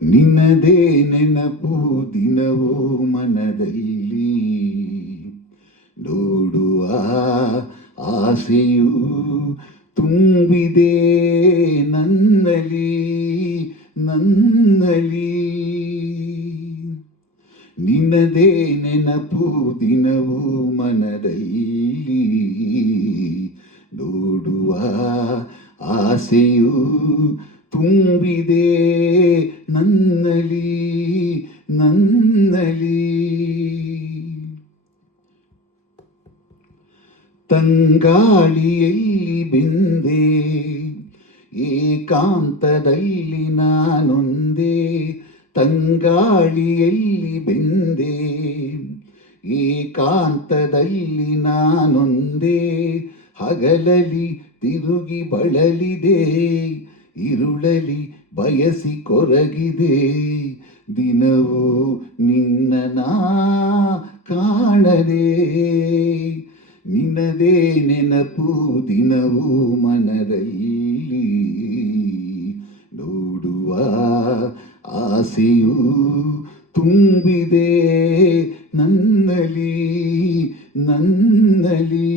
ನಿನ್ನದೇ ನೆನಪು ದಿನವೂ ಮನದಲ್ಲಿ, ನೋಡುವ ಆಸೆಯು ತುಂಬಿದೆ ನನ್ನಲಿ ನನ್ನಲಿ. ನಿನ್ನದೇ ನೆನಪು ದಿನವೂ ಮನದಲ್ಲಿ, ನೋಡುವ ಆಸೆಯು ತುಂಬಿದೆ ನನ್ನಲಿ ನನ್ನಲಿ. ತಂಗಾಳಿಯಲ್ಲಿ ಬೆಂದೆ ಏಕಾಂತದಲ್ಲಿ ನಾನೊಂದೇ, ತಂಗಾಳಿಯಲ್ಲಿ ಬೆಂದೆ ಏಕಾಂತದಲ್ಲಿ ನಾನೊಂದೇ. ಹಗಲಲಿ ತಿರುಗಿ ಬಳಲಿದೆ, ಇರುಳಲಿ ಬಯಸಿ ಕೊರಗಿದೆ, ದಿನವೂ ನಿನ್ನ ಕಾಣದೆ. ನಿನ್ನದೇ ನೆನಪು ದಿನವೂ ಮನದಲ್ಲಿ, ನೋಡುವ ಆಸೆಯು ತುಂಬಿದೆ ನನ್ನಲಿ ನನ್ನಲಿ.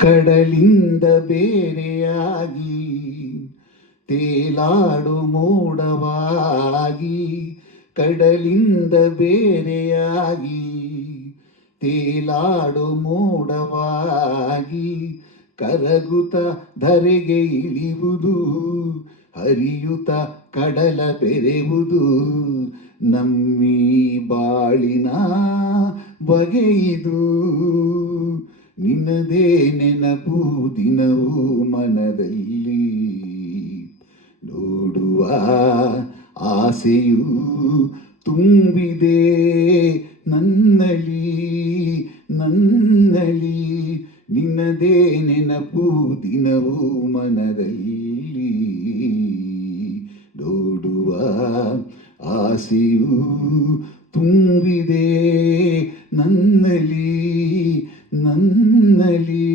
ಕಡಲಿಂದ ಬೇರೆಯಾಗಿ ತೇಲಾಡು ಮೋಡವಾಗಿ, ಕಡಲಿಂದ ಬೇರೆಯಾಗಿ ತೇಲಾಡು ಮೋಡವಾಗಿ, ಕರಗುತ್ತ ಧರೆಗೆ ಇಳಿಯುವುದು, ಹರಿಯುತ್ತ ಕಡಲ ಬೆರೆಯುವುದು, ನಮ್ಮಿ ಬಾಳಿನ ಬಗೆಯಿದು. ನಿನ್ನದೇ ನೆನಪು ದಿನವೂ ಮನದಲ್ಲಿ, ನೋಡುವ ಆಸೆಯು ತುಂಬಿದೆ ನನ್ನಲಿ ನನ್ನಲಿ. ನಿನ್ನದೇ ನೆನಪು ದಿನವೂ ಮನದಲ್ಲಿ, ನೋಡುವ ಆಸೆಯು ತುಂಬಿದೆ ನನ್ನಲಿ ನನ್ನಲಿ.